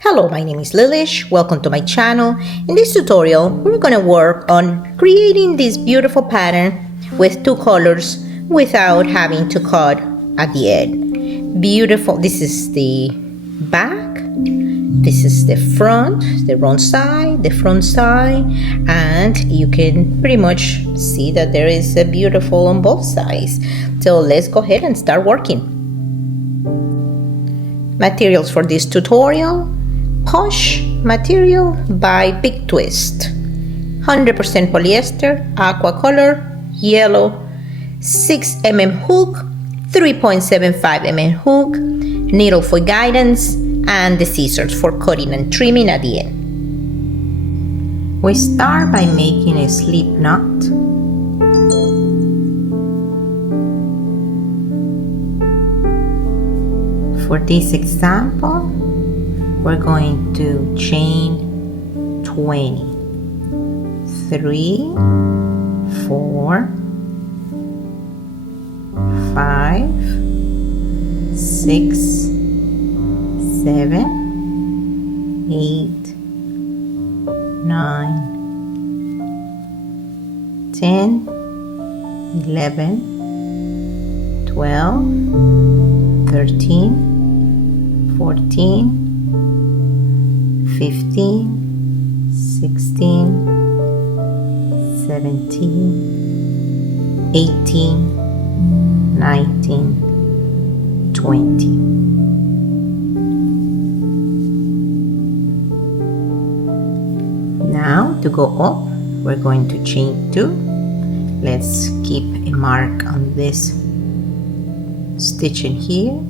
Hello, my name is Lilish. Welcome to my channel. In this tutorial, we're going to work on creating this beautiful pattern with two colors without having to cut at the end. Beautiful. This is the back. This is the front, the wrong side, the front side, and you can pretty much see that there is a beautiful on both sides. So let's go ahead and start working. Materials for this tutorial: Posh material by Big Twist, 100% polyester, aqua color, yellow, 6 mm hook, 3.75 mm hook, needle for guidance, and the scissors for cutting and trimming at the end. We start by making a slip knot. For this example, we're going to chain 20, 3, 4, 5, 6, 7, 8, 9, 10, 11, 12, 13, 14, 15, 16, 17, 18, 19, 20. Now to go up, we're going to chain 2. Let's keep a mark on this stitch in here.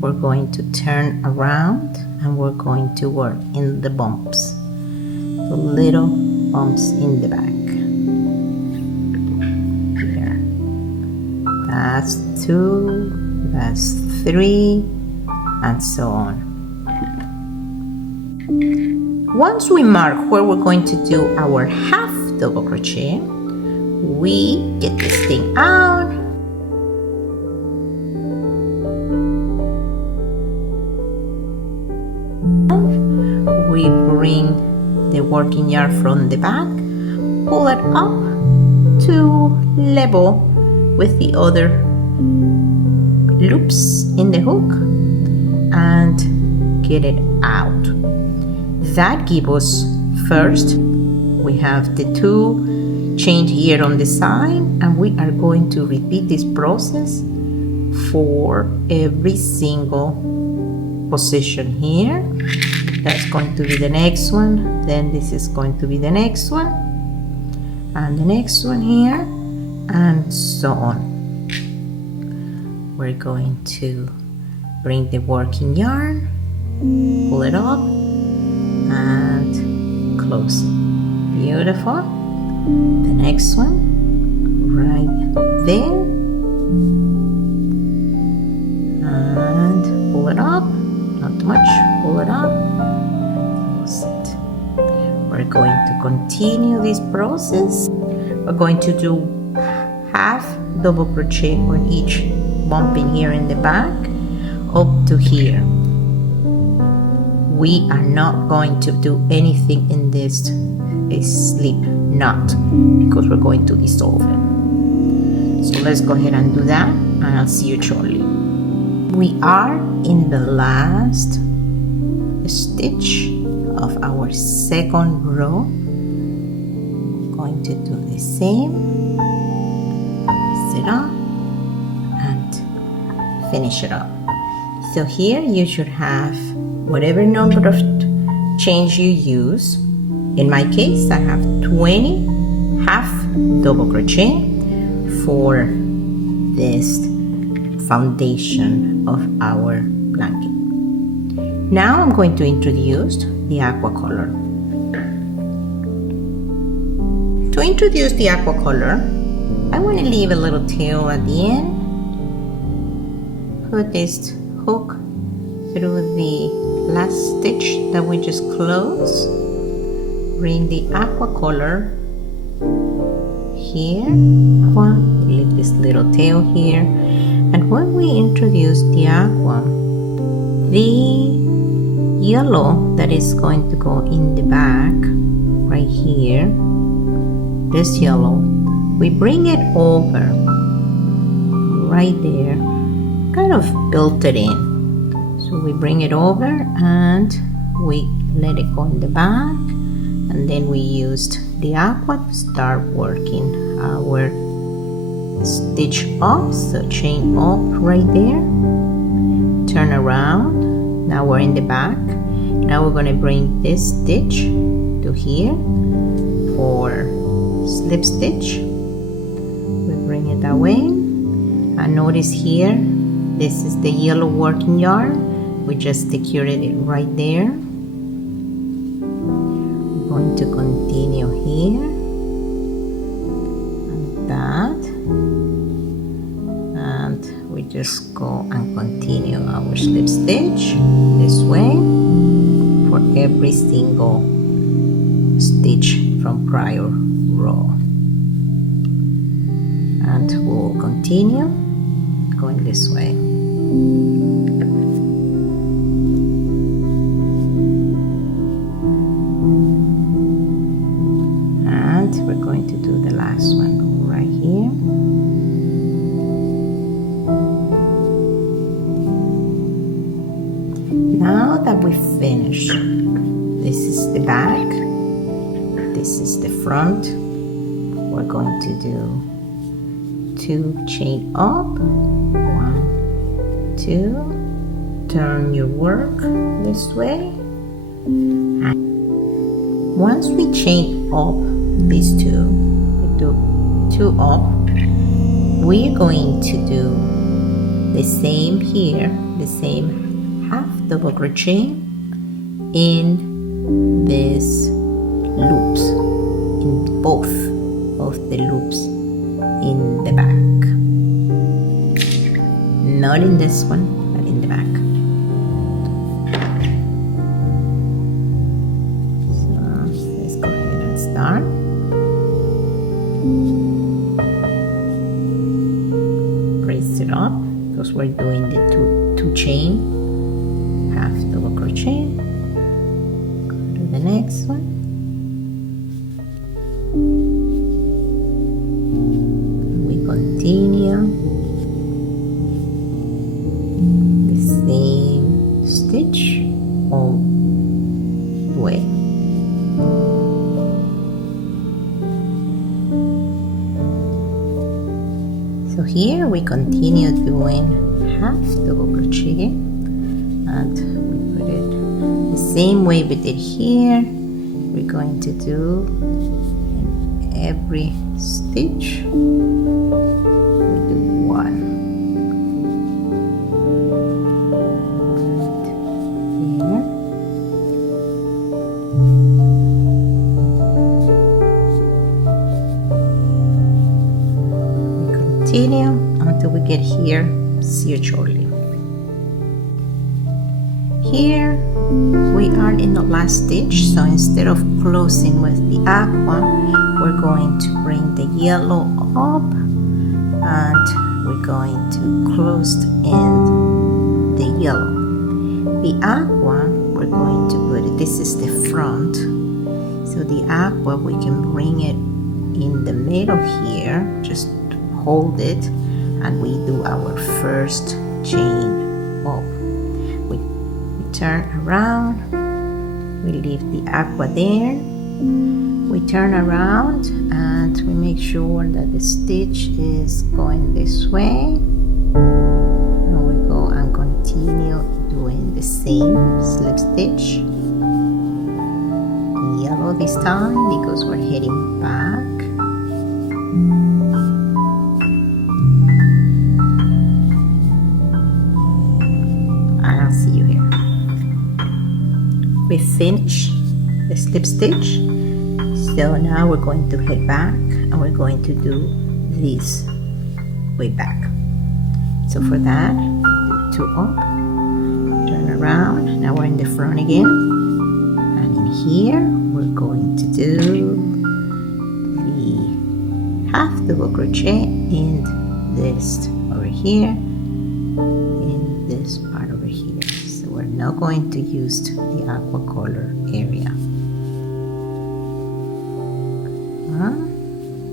We're going to turn around and we're going to work in the bumps, the little bumps in the back. Here. That's 2, that's 3, and so on. Once we mark where we're going to do our half double crochet, we get this thing out. We bring the working yarn from the back, pull it up to level with the other loops in the hook and get it out. That gives us, first we have the 2 chained here on the side, and we are going to repeat this process for every single position here. That's going to be the next one, then this is going to be the next one, and the next one here, and so on. We're going to bring the working yarn, pull it up, and close it. Beautiful. The next one, right there, and pull it up, not too much, pull it up. We're going to continue this process. We're going to do half double crochet on each bump in here in the back up to here. We are not going to do anything in this slip knot because we're going to dissolve it. So let's go ahead and do that, and I'll see you shortly. We are in the last stitch of our second row. Going to do the same, place it up and finish it up. So here you should have whatever number of chains you use. In my case, I have 20 half double crochet for this foundation of our blanket. Now I'm going to introduce the aqua color. To introduce the aqua color, I want to leave a little tail at the end. Put this hook through the last stitch that we just closed. Bring the aqua color here. Leave this little tail here. And when we introduce the aqua, the yellow that is going to go in the back right here, this yellow, we bring it over right there, kind of built it in. So we bring it over and we let it go in the back, and then we used the aqua to start working our stitch up. So chain up right there, turn around, now we're in the back. Now we're going to bring this stitch to here for slip stitch. We bring it that way, and notice here, this is the yellow working yarn. We just secured it right there. We're going to continue here and that, and we just go and continue our slip stitch this way for every single stitch from prior row, and we'll continue going this way. And we're going to do the last one right here. Now that we finished, this is the back, this is the front. We're going to do 2 chain up, 1, 2, turn your work this way, and once we chain up these 2, we do 2 up, we're going to do the same here, the same half double crochet in these loops, in both of the loops in the back, not in this one but in the back. So let's go ahead and start. Raise it up because we're doing the two chain, half double crochet. Go to the next one. Continue the same stitch all the way. So here we continue doing half double crochet, and we put it the same way we did here. We're going to do in every stitch. Continue until we get here. See you shortly. Here we are in the last stitch, so instead of closing with the aqua, we're going to bring the yellow up and we're going to close in the yellow. The aqua, we're going to put it, this is the front, so the aqua we can bring it in the middle here, just hold it, and we do our first chain up. We turn around, we leave the aqua there, we turn around and we make sure that the stitch is going this way, and we go and continue doing the same slip stitch in yellow this time because we're heading back. See you here. We finish the slip stitch, so now we're going to head back and we're going to do this way back. So for that, do 2 up, turn around, now we're in the front again, and in here we're going to do the half double crochet in this over here, in this part over here. So we're not going to use the aqua color area.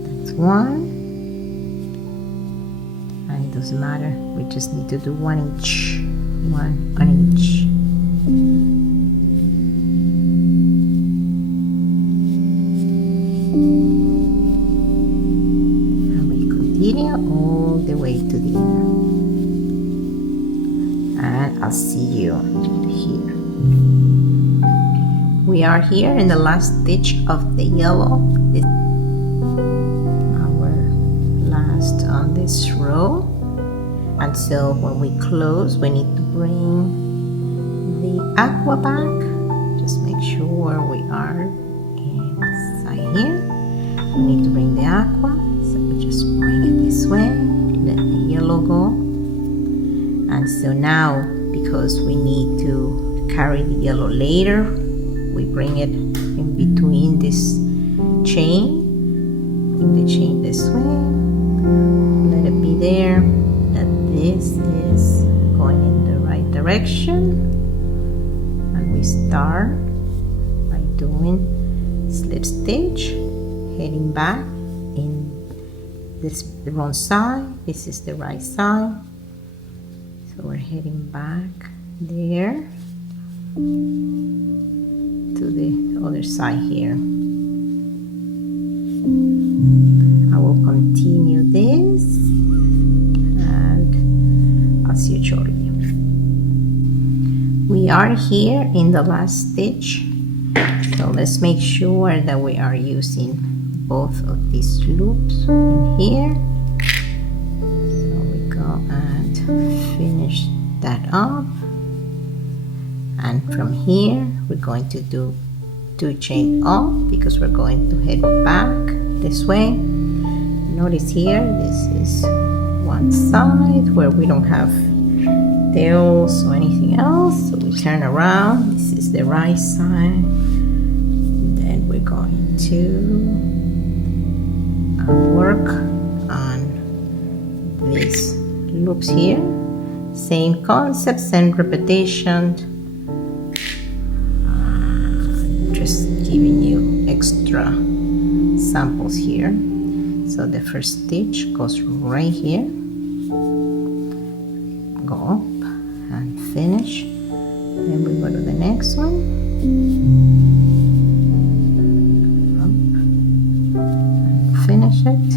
That's one. And it doesn't matter, we just need to do 1 inch. One on each. And we continue all the way to the end. And I'll see you here. We are here in the last stitch of the yellow. This our last on this row. And so when we close, we need to bring the aqua back. Just make sure we are inside here. We need to bring the aqua. So we just bring it this way. Let the yellow go. And so now, because we need to carry the yellow later, we bring it in between this chain. Bring the chain this way. Let it be there. That this is going in the right direction, and we start by doing slip stitch, heading back in this the wrong side. This is the right side, so we're heading back there to the other side here. I will continue this. I'll see you shortly. We are here in the last stitch, so let's make sure that we are using both of these loops in here. So we go and finish that up, and from here we're going to do 2 chain up because we're going to head back this way. Notice here, this is one side where we don't have tails or anything else, so we turn around. This is the right side. Then we're going to work on these loops here. Same concept, same repetition. Just giving you extra samples here. So the first stitch goes right here, go up and finish. Then we go to the next one, up and finish it.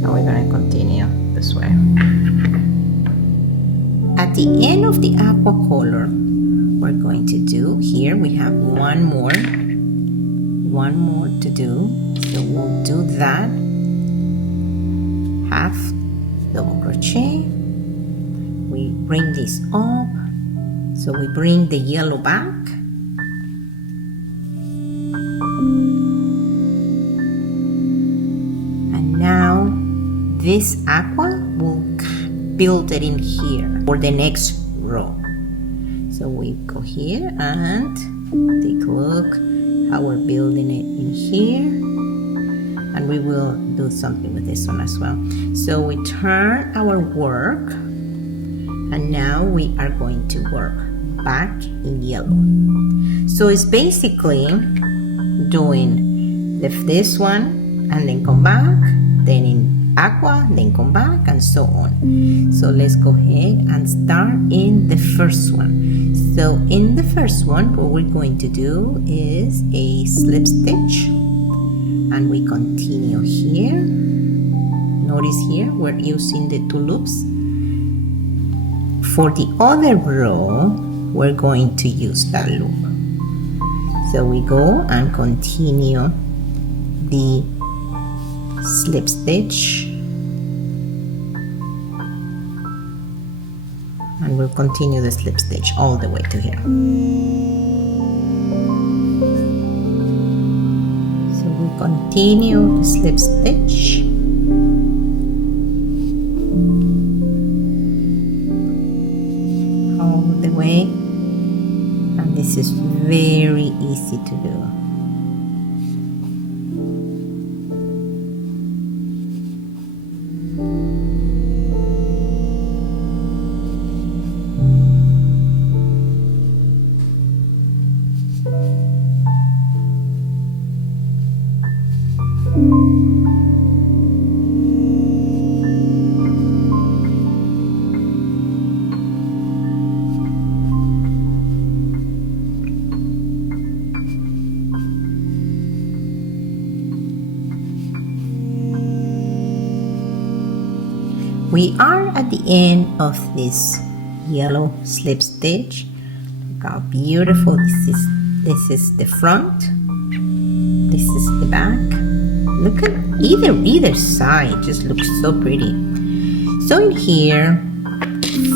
Now we're going to continue this way. At the end of the aqua color, we're going to do here, we have one more to do, so we'll do that, half double crochet, we bring this up, so we bring the yellow back, and now this aqua will build it in here for the next row. So we go here and take a look how we're building it in here, and we will do something with this one as well. So we turn our work, and now we are going to work back in yellow. So it's basically doing this one and then come back, then in aqua, then come back, and so on. So let's go ahead and start in the first one. So in the first one, what we're going to do is a slip stitch, and we continue here. Notice here we're using the 2 loops. For the other row, we're going to use that loop. So we go and continue the slip stitch, and we'll continue the slip stitch all the way to here. So we continue the slip stitch, all the way, and this is very easy to do. We are at the end of this yellow slip stitch. Look how beautiful this is. This is the front. This is the back. Look at either side, just looks so pretty. So in here,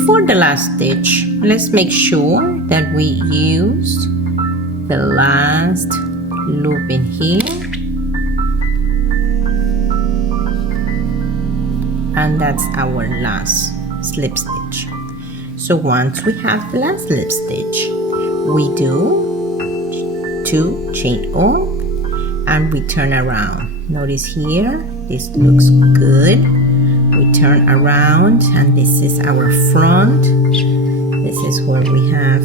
for the last stitch, let's make sure that we use the last loop in here, and that's our last slip stitch. So once we have the last slip stitch, we do 2 chain O and we turn around. Notice here, this looks good. We turn around and this is our front. This is where we have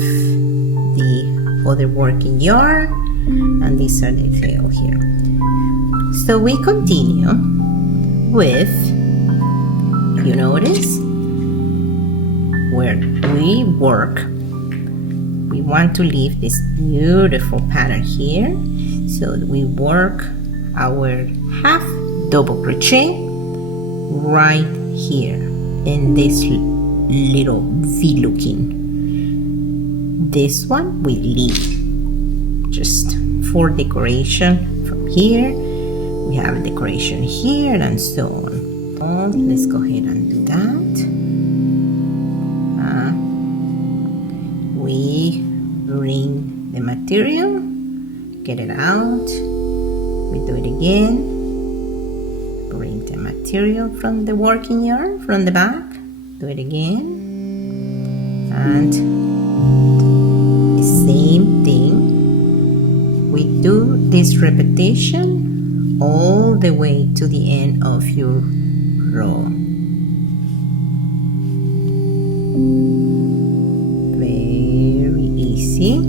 the other working yarn, and these are the tail here. So we continue with, if you notice, where we work, we want to leave this beautiful pattern here. So we work our half double crochet right here in this little V looking. This one we leave just for decoration from here. We have decoration here and so on. Let's go ahead and do that. We bring the material, get it out. We do it again. Bring the material from the working yarn from the back. Do it again. And the same thing. We do this repetition all the way to the end of your row. Very easy.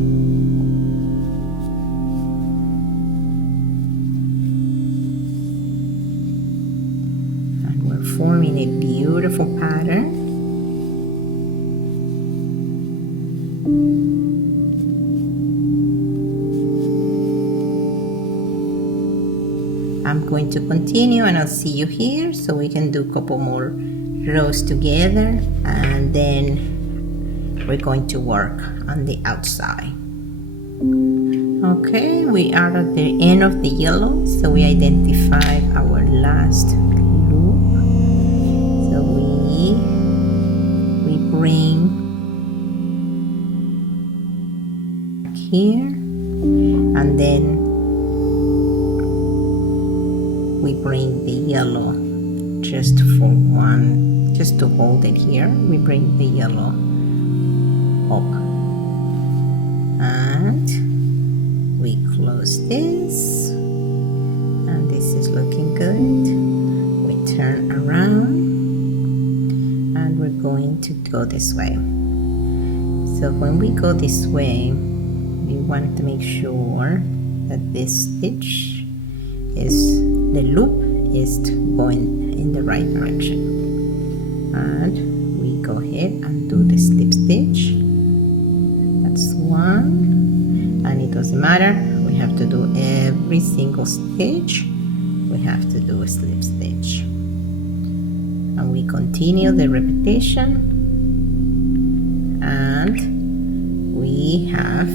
Forming a beautiful pattern. I'm going to continue and I'll see you here so we can do a couple more rows together, and then we're going to work on the outside. Okay, we are at the end of the yellow, so we identify our last loop. So we bring back here, and then we bring the yellow just for one, just to hold it here. We bring the yellow up, and we close this, and this is looking good. We turn around, and we're going to go this way. So when we go this way, we want to make sure that this stitch is, the loop is going in the right direction, and we go ahead and do the slip stitch. That's one, and it doesn't matter, we have to do every single stitch, we have to do a slip stitch, and we continue the repetition, and we have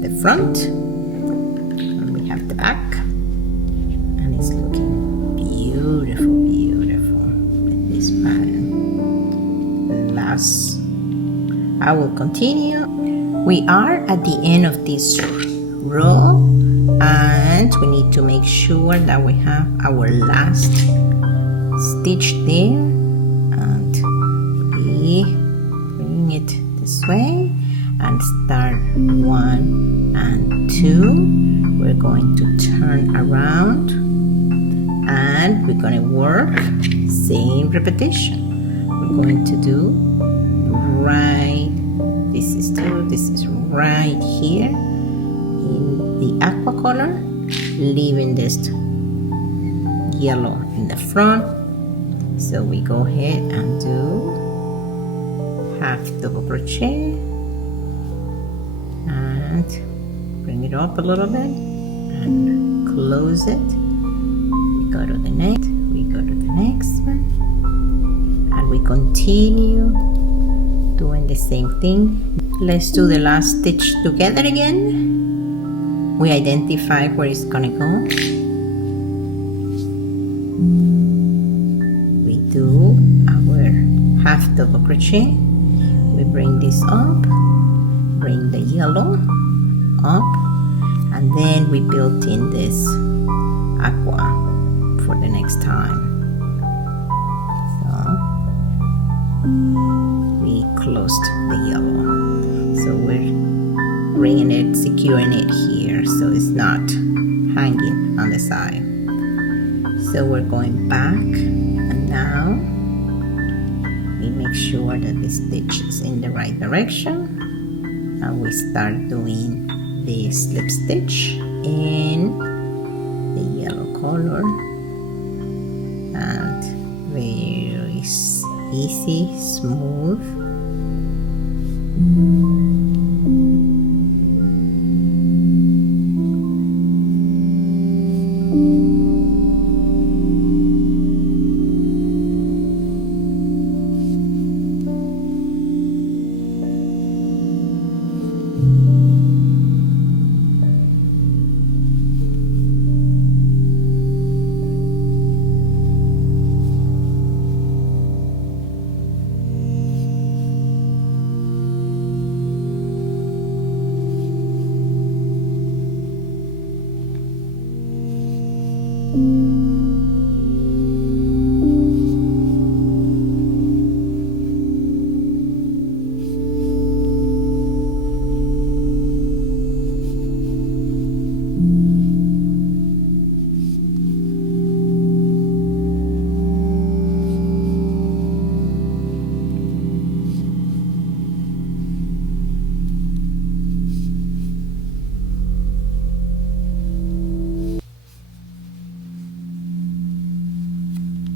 the front and we have the back, and it's looking beautiful, beautiful with this pattern. Last, I will continue. We are at the end of this row, and we need to make sure that we have our last stitch there, and we bring it this way and start 1 and 2. We're going to turn around, and we're going to work same repetition. We're going to do right, this is 2, this is right here in the aqua color, leaving this yellow in the front. So we go ahead and do half double crochet and bring it up a little bit and close it. We go to the next, we go to the next one, and continue doing the same thing. Let's do the last stitch together again. We identify where it's gonna go. We do our half double crochet. We bring this up, bring the yellow up, and then we build in this aqua for the next time. So we closed the yellow, so we're bringing it, securing it here so it's not hanging on the side. So we're going back, and now we make sure that the stitch is in the right direction, and we start doing the slip stitch in the yellow color, and very easy, smooth.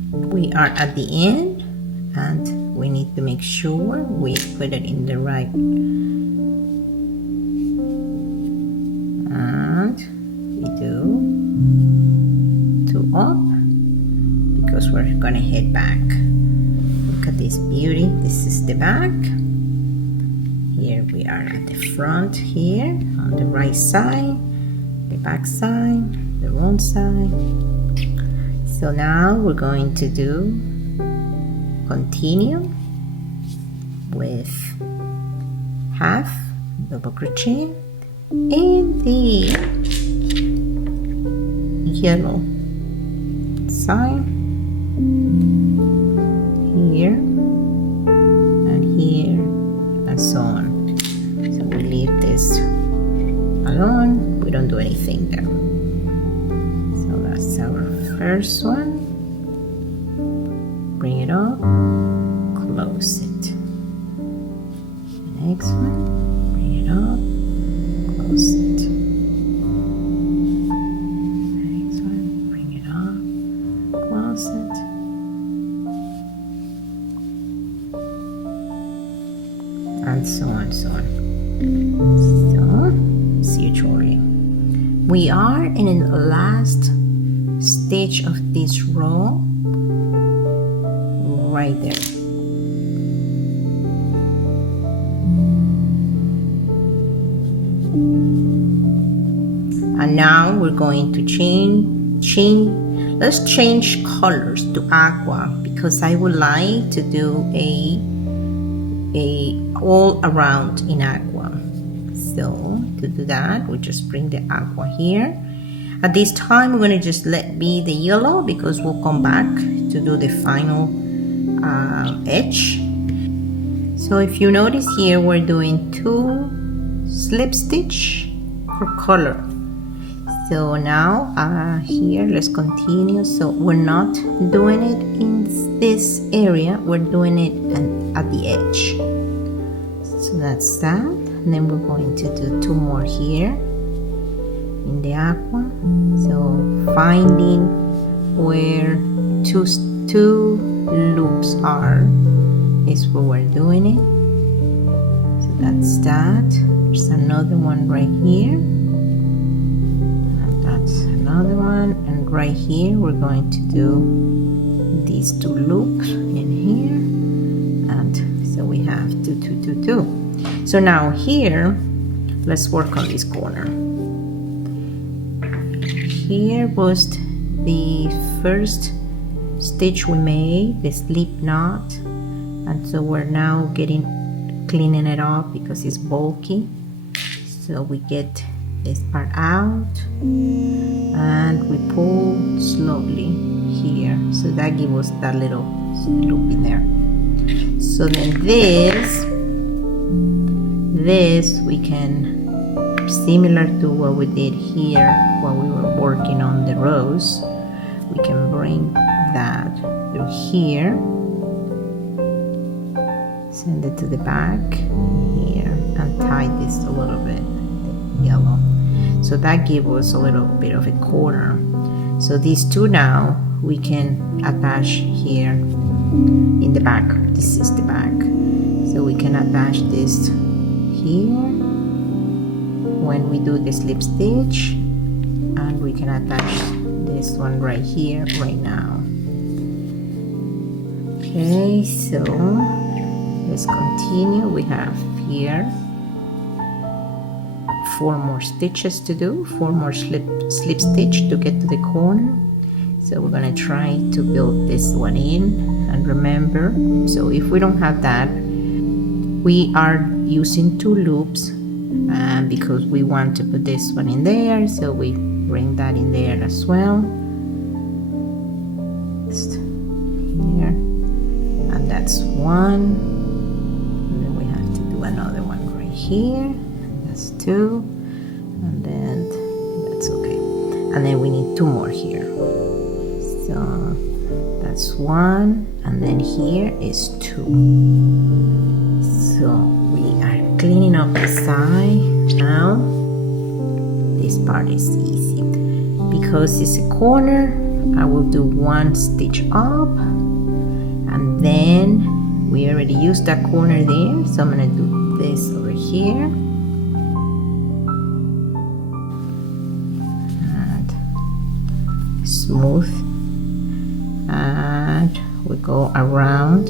We are at the end, and we need to make sure we put it in the right, and we do 2 up because we're gonna head back. Look at this beauty. This is the back. Here we are at the front here on the right side, the back side, the wrong side. So now we're going to do continue with half double crochet in the yellow side here and here and so on. So we leave this alone, we don't do anything there. So that's our first one. Bring it up, close it. Next one, bring it up, close it. Next one, bring it up, close it. And so on, so on. So, see you shortly. We are in the last stitch of this row right there. And now we're going to let's change colors to aqua, because I would like to do a all around in aqua. So to do that, we just bring the aqua here. At this time, we're going to just let be the yellow, because we'll come back to do the final edge. So if you notice here, we're doing 2 slip stitch per color. So now here, let's continue. So we're not doing it in this area, we're doing it at the edge. So that's that. And then we're going to do 2 more here in the aqua. So finding where two loops are is where we're doing it. So that's that. There's another one right here, and that's another one, and right here we're going to do these 2 loops in here, So we have 2 2 2 2. So now here, let's work on this corner. Here was the first stitch we made, the slip knot, and so we're now cleaning it up because it's bulky. So we get this part out and we pull slowly here, so that gives us that little loop in there. So then this we can, similar to what we did here while we were working on the rows, we can bring that through here, send it to the back here, and tie this a little bit, the yellow. So that gives us a little bit of a corner. So these two now we can attach here in the back. This is the back. So we can attach this here when we do the slip stitch, and we can attach this one right here right now. Okay, so let's continue. We have here 4 more stitches to do, 4 more slip stitch to get to the corner. So we're gonna try to build this one in, and remember, so if we don't have that, we are using 2 loops because we want to put this one in there, so we bring that in there as well. Just here, and that's 1, and then we have to do another one right here. That's 2, and then that's okay, and then we need 2 more here. So that's 1, and then here is 2. So we are cleaning up the side. Now this part is easy because it's a corner. I will do 1 stitch up, and then we already used that corner there, so I'm gonna do this over here and smooth, and we go around.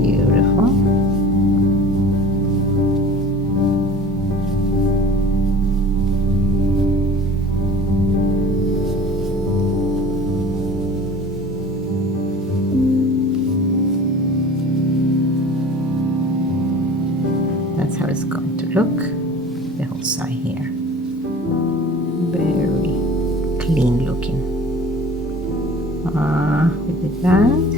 Beautiful. That's how it's going to look, the whole side here. Very clean looking. We did that.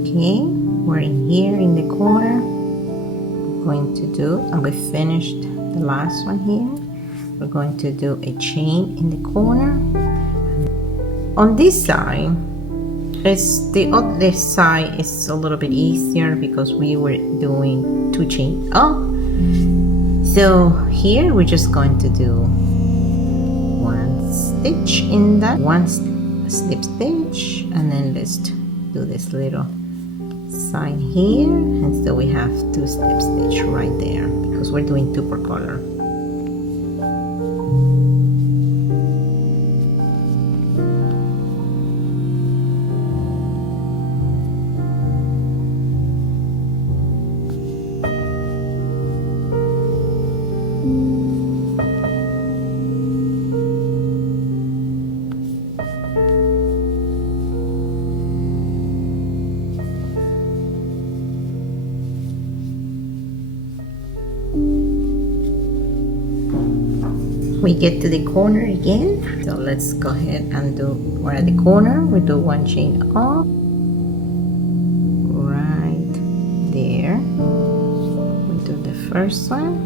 Okay, we're in here in the corner. We're going to do, and we finished the last one here. We're going to do a chain in the corner. On this side, the other side is a little bit easier because we were doing 2 chains up. So here we're just going to do 1 stitch in that, 1 slip stitch, and then let's do this little side here, and so we have 2 slip stitch right there because we're doing 2 per color. We get to the corner again, so let's go ahead and do, we're at the corner, we do 1 chain up right there. We do the first one,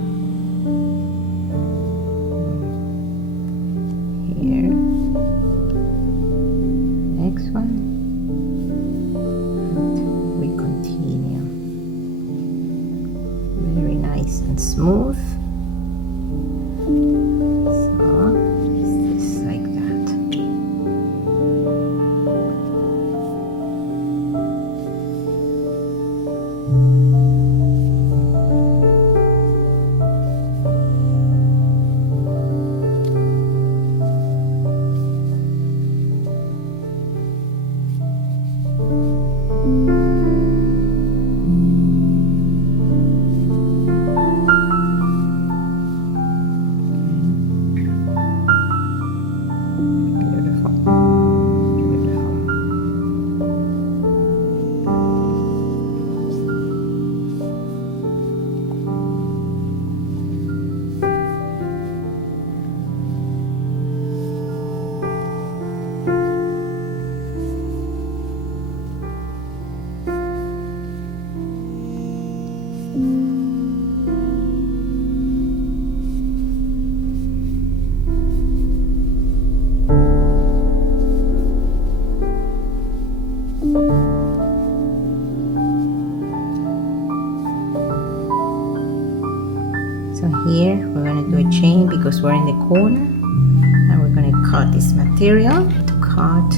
chain because we're in the corner, and we're going to cut this material to cut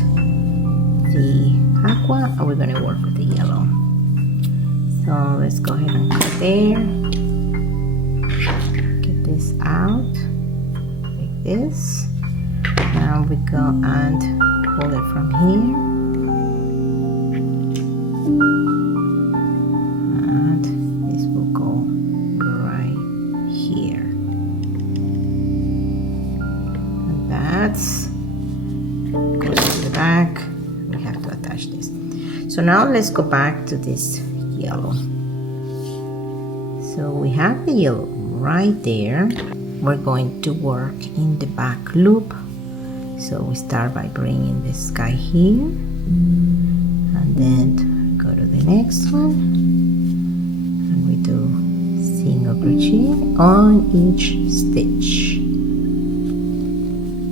the aqua, and we're going to work with the yellow. So let's go ahead and cut there. Get this out like this. Now we go and pull it from here, and this will go right here, and that's goes to the back. We have to attach this. So now let's go back to this yellow. So we have the yellow right there. We're going to work in the back loop. So we start by bringing this guy here, and then go to the next one, and we do single crochet on each stitch.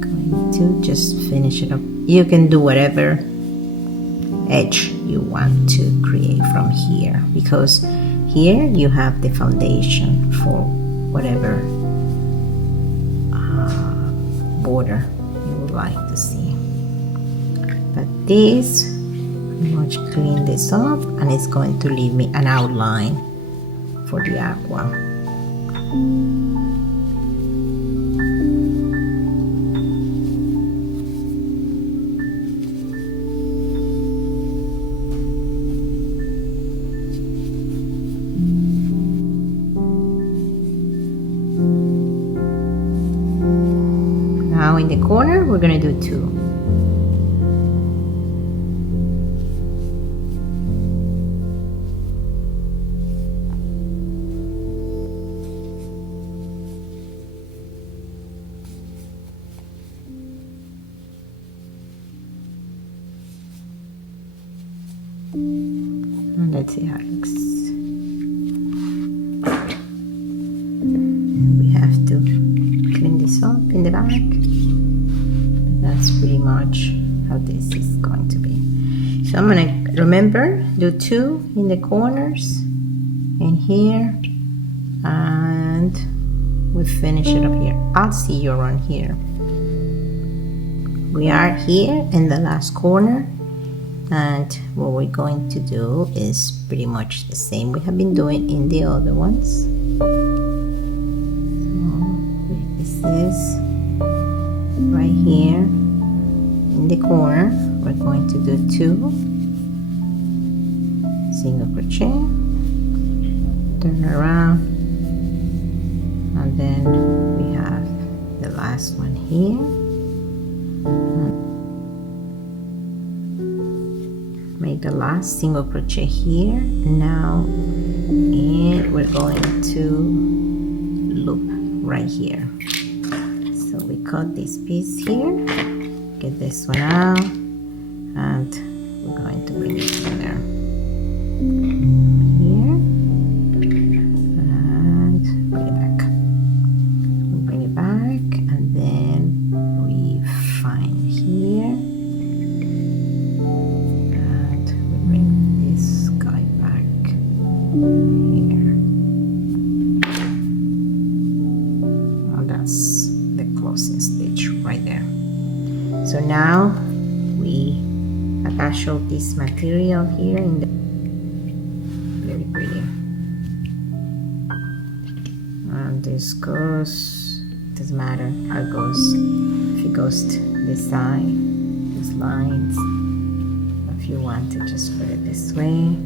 Going to just finish it up. You can do whatever edge you want to create from here, because here you have the foundation for whatever border you would like to see. But this, pretty much clean this up, and it's going to leave me an outline for the aqua. Now in the corner, we're going to do 2. And let's see how it looks. We have to clean this up in the back. That's pretty much how this is going to be. So I'm gonna, remember, do 2 in the corners and here, and we finish it up here. I'll see you around here. We are here in the last corner, and what we're going to do is pretty much the same we have been doing in the other ones. So this is right here in the corner. We're going to do 2 single crochet, turn around, and then we have the last one here, make the last single crochet here now, and we're going to loop right here. So we cut this piece here, get this one out, and we're going to bring it together here, and bring it back. We bring it back, and then we find here, and we bring this guy back here. Well, that's the closing stitch right there. So now we attach all this material here in the, very pretty, and this goes, doesn't matter how it goes, if it goes to this side, these lines, if you want to just put it this way.